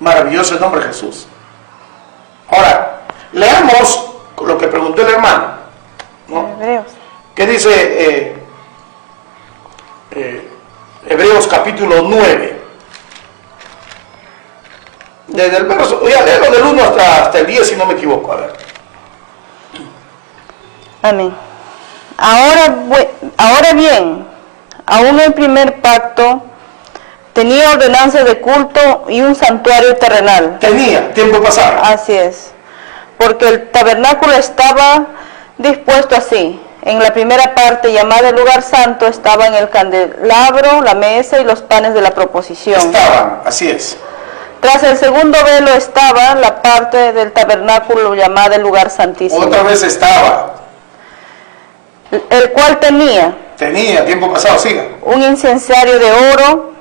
Maravilloso el nombre de Jesús. Ahora, leamos lo que preguntó el hermano, ¿no? Hebreos. ¿Qué dice Hebreos capítulo 9? Desde el verso, voy a leerlo del 1 hasta el 10 si no me equivoco, a ver. Amén. Ahora bien, aún el primer pacto tenía ordenanzas de culto y un santuario terrenal. Tenía, tiempo pasado. Así es, porque el tabernáculo estaba dispuesto así. En la primera parte, llamada el lugar santo, estaban el candelabro, la mesa y los panes de la proposición. Estaban, así es. Tras el segundo velo estaba la parte del tabernáculo llamada el lugar santísimo. Otra vez estaba. El cual tenía Tiempo pasado, siga. un incensario de oro,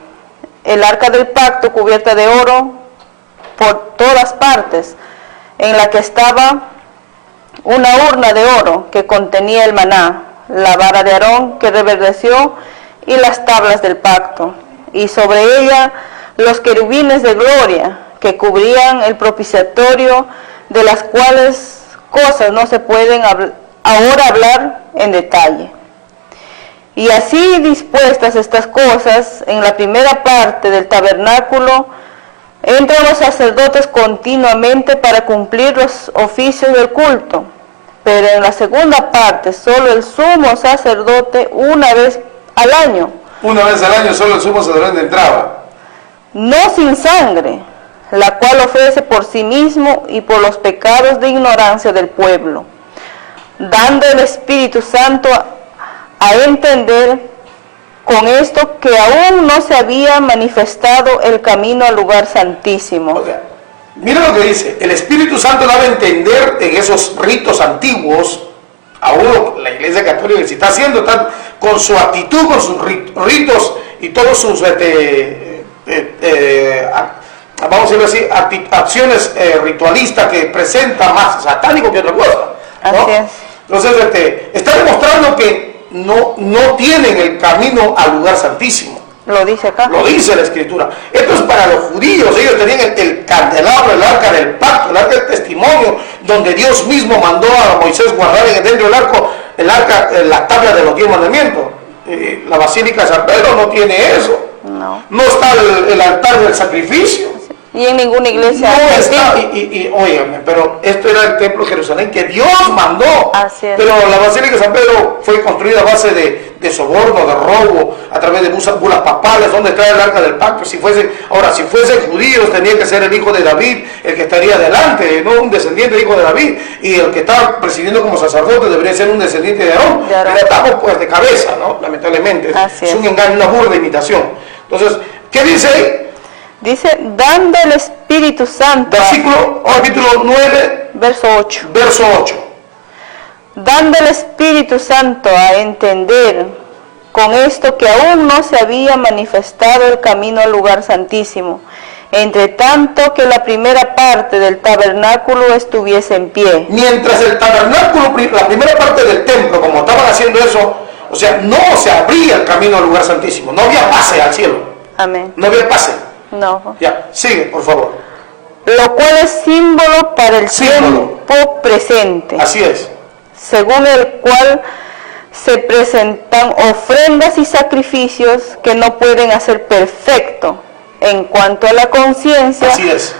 el arca del pacto cubierta de oro por todas partes, en la que estaba una urna de oro que contenía el maná, la vara de Aarón que reverdeció y las tablas del pacto, y sobre ella los querubines de gloria que cubrían el propiciatorio, de las cuales cosas no se pueden ahora hablar en detalle. Y así dispuestas estas cosas, en la primera parte del tabernáculo entran los sacerdotes continuamente para cumplir los oficios del culto, pero en la segunda parte solo el sumo sacerdote una vez al año. Una vez al año solo el sumo sacerdote entraba. No sin sangre, la cual ofrece por sí mismo y por los pecados de ignorancia del pueblo, dando el Espíritu Santo a entender con esto que aún no se había manifestado el camino al lugar santísimo. O sea, mira lo que dice, el Espíritu Santo daba a entender en esos ritos antiguos, aún la Iglesia Católica que se está haciendo, está con su actitud, con sus ritos y todos sus, vamos a decirlo así, acciones ritualistas que presentan más satánico que otra cosa, ¿no? Así es. Entonces, está demostrando que no tienen el camino al lugar santísimo. Lo dice acá. Lo dice la Escritura. Esto es para los judíos. Ellos tenían el candelabro, el arca del pacto, el arca del testimonio, donde Dios mismo mandó a Moisés guardar dentro del arco, el arca, la tabla de los 10 mandamientos. La Basílica de San Pedro no tiene eso. No está el altar del sacrificio. Y en ninguna iglesia no argentina. está, óigame, pero esto era el templo de Jerusalén que Dios mandó. Así es. Pero la Basílica de San Pedro fue construida a base de soborno, de robo, a través de bulas papales, donde está el arca del pacto. Si fuesen judíos, tenía que ser el hijo de David el que estaría delante, no un descendiente del hijo de David. Y el que está presidiendo como sacerdote debería ser un descendiente de Aarón. Pero estamos pues de cabeza, ¿no? Lamentablemente. Es un engaño, una burda imitación. Entonces, ¿qué dice ahí? Dice, dando el Espíritu Santo. Capítulo 9, verso 8. Verso 8. Dando el Espíritu Santo a entender con esto que aún no se había manifestado el camino al lugar santísimo, entre tanto que la primera parte del tabernáculo estuviese en pie. Mientras el tabernáculo, la primera parte del templo, como estaban haciendo eso, o sea, no se abría el camino al lugar santísimo, no había pase al cielo. Amén. No había pase. No. Ya, sigue, por favor. Lo cual es símbolo para el tiempo presente. Así es. Según el cual se presentan ofrendas y sacrificios que no pueden hacer perfecto en cuanto a la conciencia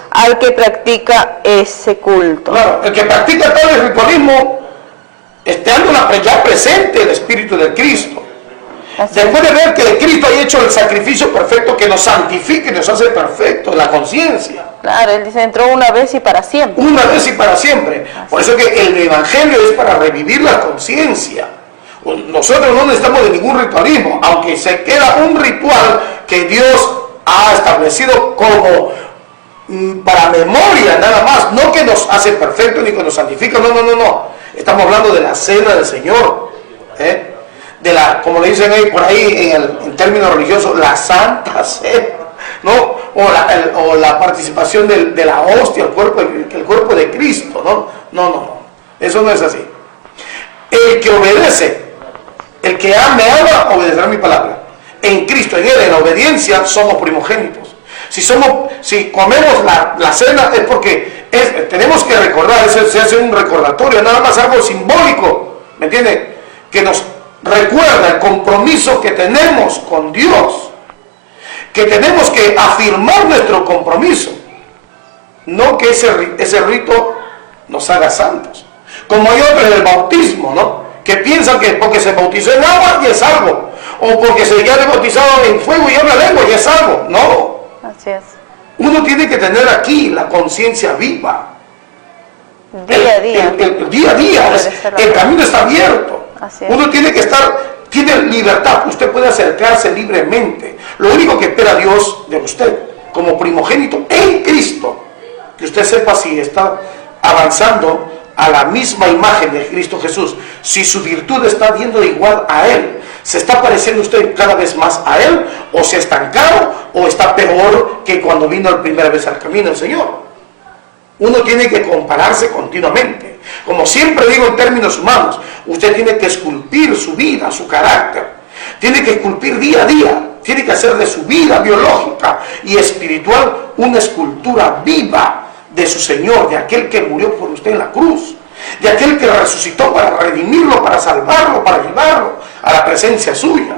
al que practica ese culto. Claro, el que practica todo el ritualismo estando ya presente el Espíritu de Cristo. Así Después de ver que Cristo ha hecho el sacrificio perfecto que nos santifica y nos hace perfectos, la conciencia. Claro, Él dice, entró una vez y para siempre. Una vez y para siempre. Por eso que el Evangelio es para revivir la conciencia. Nosotros no necesitamos de ningún ritualismo, aunque se queda un ritual que Dios ha establecido como para memoria nada más, no que nos hace perfectos ni que nos santifica, no. Estamos hablando de la cena del Señor, de la, como le dicen ahí por ahí en términos religiosos, la Santa Cena, ¿no? O la participación de la hostia, el cuerpo de Cristo, no, eso no es así. El que obedece, el que me ama, obedecerá mi palabra. En Cristo, en Él, en la obediencia, somos primogénitos. Si comemos la cena es porque tenemos que recordar, se hace un recordatorio, nada más algo simbólico, ¿me entienden? Que nos recuerda el compromiso que tenemos con Dios, que tenemos que afirmar nuestro compromiso, no que ese rito nos haga santos. Como hay otros en el bautismo, ¿no? Que piensan que porque se bautizó en agua ya es algo, o porque se ya le bautizado en fuego y habla lengua ya es algo. No. Así es. Uno tiene que tener aquí la conciencia viva. Día a día. El día a día. El camino está abierto. Así es. Uno tiene que tiene libertad. Usted puede acercarse libremente. Lo único que espera Dios de usted, como primogénito en Cristo, que usted sepa si está avanzando a la misma imagen de Cristo Jesús, si su virtud está viendo igual a Él, se está pareciendo usted cada vez más a Él, o se ha estancado, o está peor que cuando vino la primera vez al camino del Señor. Uno tiene que compararse continuamente. Como siempre digo en términos humanos, usted tiene que esculpir su vida, su carácter, tiene que esculpir día a día, tiene que hacer de su vida biológica y espiritual una escultura viva de su Señor, de aquel que murió por usted en la cruz, de aquel que resucitó para redimirlo, para salvarlo, para llevarlo a la presencia suya.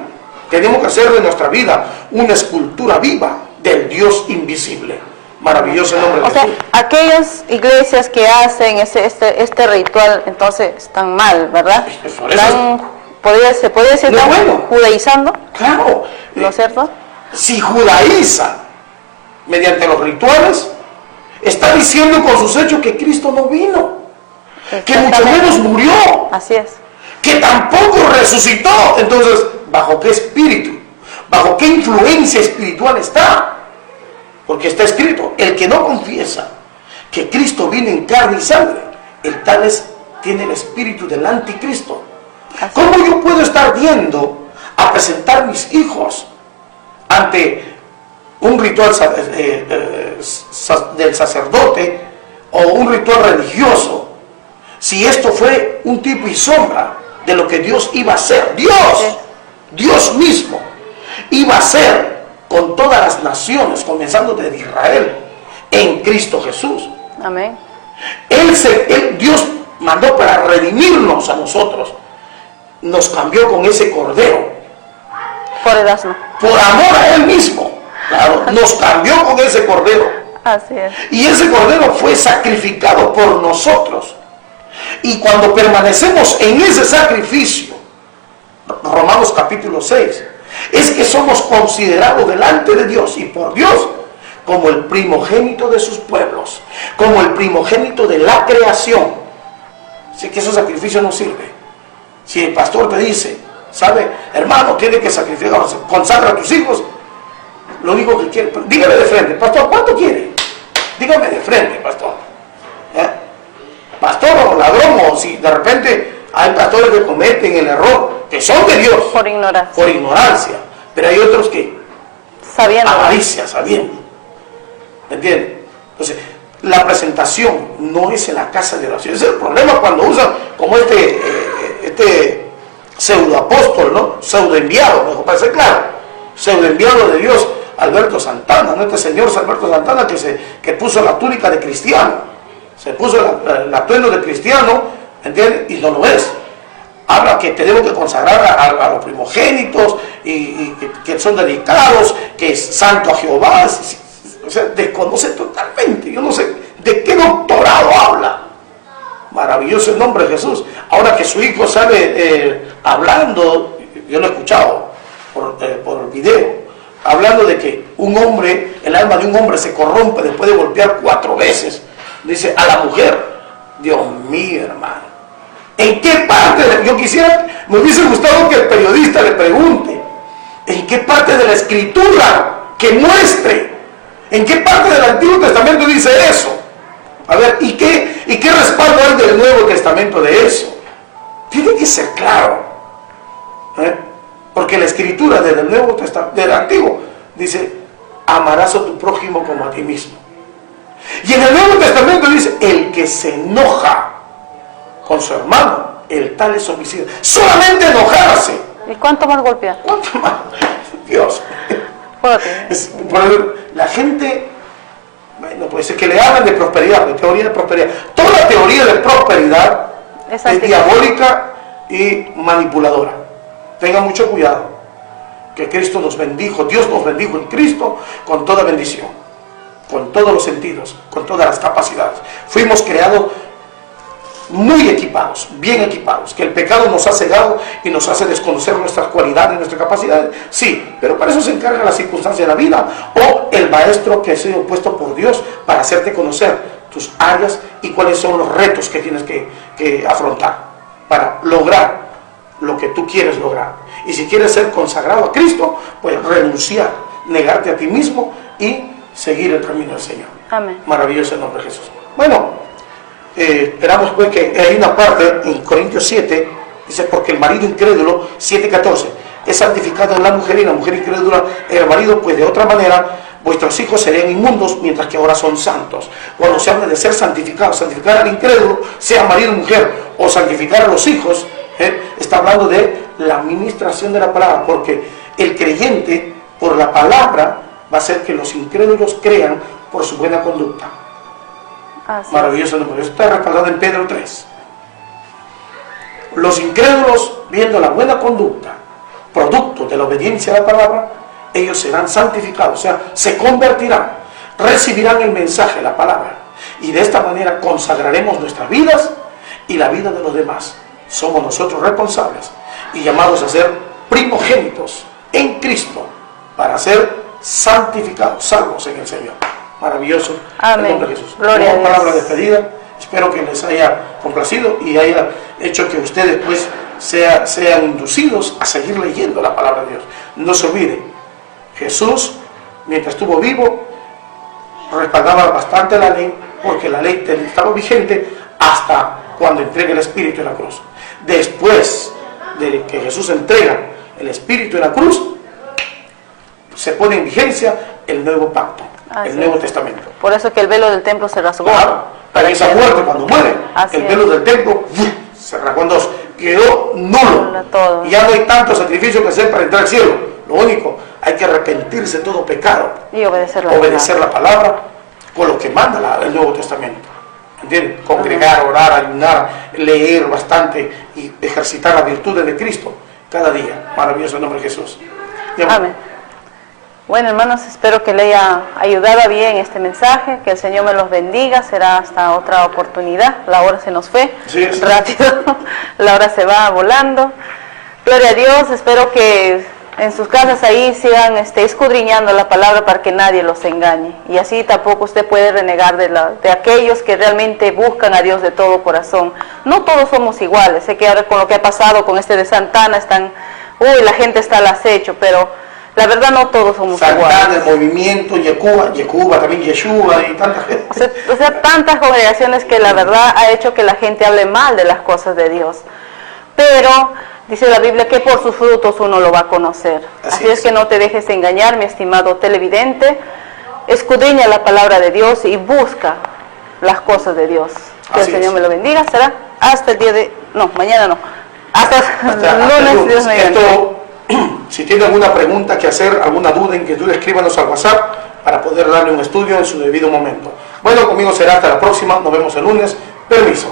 Tenemos que hacer de nuestra vida una escultura viva del Dios invisible. Maravilloso nombre de O sea, Jesús. aquellas iglesias que hacen este ritual, entonces están mal, ¿verdad? Por eso se podría decir, no, están bueno. judaizando, Claro, ¿no es cierto? si judaiza mediante los rituales, está diciendo con sus hechos que Cristo no vino, que mucho menos murió, Así es. que tampoco resucitó. Entonces, ¿bajo qué espíritu? ¿Bajo qué influencia espiritual está? Porque está escrito, el que no confiesa que Cristo vino en carne y sangre, el tal tiene el espíritu del anticristo. ¿Cómo yo puedo estar viendo a presentar mis hijos ante un ritual del sacerdote o un ritual religioso, si esto fue un tipo y sombra de lo que Dios iba a hacer? Dios mismo iba a hacer con todas las naciones, comenzando desde Israel, en Cristo Jesús. Amén. Dios mandó para redimirnos a nosotros, nos cambió con ese cordero, Por el asno. por amor a Él mismo. Claro, nos cambió con ese cordero. Así es. Y ese cordero fue sacrificado por nosotros. Y cuando permanecemos en ese sacrificio, Romanos capítulo 6, es que somos considerados delante de Dios y por Dios como el primogénito de sus pueblos, como el primogénito de la creación. Así que ese sacrificio no sirve. Si el pastor te dice, ¿sabe? Hermano, tiene que sacrificar, consagra a tus hijos. Lo único que quiere, dígame de frente, pastor, ¿cuánto quiere? Dígame de frente, pastor. Pastor o ladrón, o si de repente hay pastores que cometen el error, que son de Dios. Por ignorancia. Por ignorancia. Pero hay otros que, Sabiendo. avaricia, sabiendo. ¿Me entienden? Entonces, la presentación no es en la casa de oración. Ese es el problema cuando usan como este pseudoapóstol, ¿no? Pseudoenviado, me parece claro. Pseudoenviado de Dios, Alberto Santana, ¿no? Este señor Alberto Santana que puso la túnica de cristiano, se puso el atuendo de cristiano, ¿entiendes? Y no lo es. Habla que tenemos que consagrar a los primogénitos y que son dedicados, que es santo a Jehová. O sea, desconoce totalmente. Yo no sé de qué doctorado habla. Maravilloso el nombre de Jesús. Ahora que su hijo sale hablando, yo lo he escuchado por video, hablando de que un hombre, el alma de un hombre se corrompe después de golpear 4 veces. Dice a la mujer, Dios mío, hermano, ¿en qué parte yo quisiera, me hubiese gustado que el periodista le pregunte, ¿en qué parte de la escritura que muestre, en qué parte del Antiguo Testamento dice eso? A ver, ¿y qué respaldo hay del Nuevo Testamento de eso? Tiene que ser claro, porque la escritura del Nuevo Testamento, del Antiguo, dice, amarás a tu prójimo como a ti mismo. Y en el Nuevo Testamento dice, el que se enoja con su hermano, el tal es homicida. Solamente enojarse. ¿Y cuánto más golpear? ¿Cuánto más? Dios. La gente, bueno, pues es que le hablan de prosperidad, de teoría de prosperidad. Toda teoría de prosperidad es diabólica y manipuladora. Tengan mucho cuidado, que Cristo nos bendijo, Dios nos bendijo en Cristo con toda bendición, con todos los sentidos, con todas las capacidades. Fuimos creados muy equipados, bien equipados, que el pecado nos ha cegado y nos hace desconocer nuestras cualidades, nuestras capacidades, sí, pero para eso se encarga la circunstancia de la vida o el maestro que ha sido puesto por Dios para hacerte conocer tus áreas y cuáles son los retos que tienes que afrontar para lograr lo que tú quieres lograr. Y si quieres ser consagrado a Cristo, pues renunciar, negarte a ti mismo y seguir el camino del Señor. Amén. Maravilloso el nombre de Jesús. Bueno, esperamos pues que hay una parte en Corintios 7, dice, porque el marido incrédulo, 7:14, es santificado en la mujer y la mujer incrédula en el marido, pues de otra manera vuestros hijos serían inmundos, mientras que ahora son santos. Cuando se habla de ser santificados, santificar al incrédulo, sea marido o mujer, o santificar a los hijos, está hablando de la administración de la palabra, porque el creyente, por la palabra, va a hacer que los incrédulos crean por su buena conducta. Maravilloso, ¿no? Eso está respaldado en Pedro 3. Los incrédulos, viendo la buena conducta, producto de la obediencia a la palabra, ellos serán santificados, o sea, se convertirán, recibirán el mensaje, la palabra, y de esta manera consagraremos nuestras vidas y la vida de los demás. Somos nosotros responsables y llamados a ser primogénitos en Cristo para ser santificados, salvos en el Señor. Maravilloso. Amén. En nombre de Jesús. Gloria a Dios. Palabra de despedida. Espero que les haya complacido y haya hecho que ustedes pues sean inducidos a seguir leyendo la palabra de Dios. No se olviden, Jesús, mientras estuvo vivo, respaldaba bastante la ley, porque la ley estaba vigente hasta cuando entrega el Espíritu en la cruz. Después de que Jesús entrega el Espíritu en la cruz, se pone en vigencia el nuevo pacto, el Nuevo Testamento. Por eso que el velo del templo se rasgó. Claro, para esa muerte cuando muere, Así el velo del templo se rasgó en dos, quedó nulo. Todo. Y ya no hay tanto sacrificio que hacer para entrar al cielo. Lo único, hay que arrepentirse de todo pecado. Y obedecer la palabra con lo que manda el Nuevo Testamento. ¿Entiendes? Congregar, orar, ayunar, leer bastante y ejercitar las virtudes de Cristo cada día. Maravilloso el nombre de Jesús. Amén. Bueno, hermanos, espero que le haya ayudado bien este mensaje, que el Señor me los bendiga. Será hasta otra oportunidad. La hora se nos fue rápido, la hora se va volando. Gloria a Dios. Espero que en sus casas ahí sigan escudriñando la palabra para que nadie los engañe. Y así tampoco usted puede renegar de aquellos que realmente buscan a Dios de todo corazón. No todos somos iguales. Sé que ahora con lo que ha pasado con de Santana la gente está al acecho, pero la verdad no todos somos iguales. Santana, el movimiento, Yecuba, también Yeshua y tanta gente. O sea, tantas congregaciones que la verdad ha hecho que la gente hable mal de las cosas de Dios. Pero dice la Biblia que por sus frutos uno lo va a conocer. Así es que no te dejes engañar, mi estimado televidente. Escudriña la palabra de Dios y busca las cosas de Dios. Que el Señor me lo bendiga. Será hasta el día de... No, mañana no. Hasta lunes, Dios mediante. Si tiene alguna pregunta que hacer, alguna duda, inquietud, escríbanos al WhatsApp para poder darle un estudio en su debido momento. Bueno, conmigo será hasta la próxima. Nos vemos el lunes. Permiso.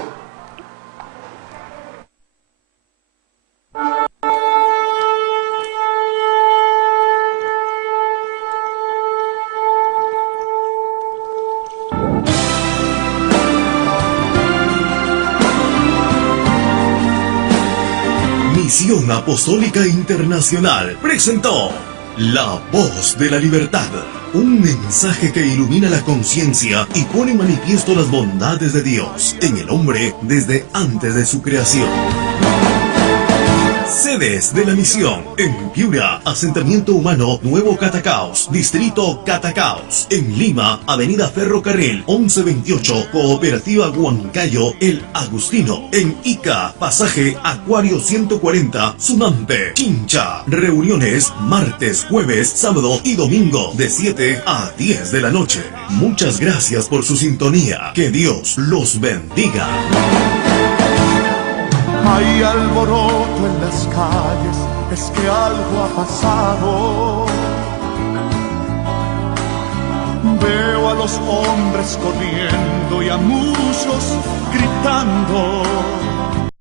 Unión Apostólica Internacional presentó La Voz de la Libertad, un mensaje que ilumina la conciencia y pone en manifiesto las bondades de Dios en el hombre desde antes de su creación. Sedes de la misión: en Piura, Asentamiento Humano Nuevo Catacaos, Distrito Catacaos; en Lima, Avenida Ferrocarril 1128, Cooperativa Huancayo El Agustino; en Ica, Pasaje Acuario 140, Sunampe, Chincha. Reuniones martes, jueves, sábado y domingo de 7 a 10 de la noche. Muchas gracias por su sintonía. Que Dios los bendiga. Hay alboroto en las calles, es que algo ha pasado. Veo a los hombres corriendo y a muchos gritando.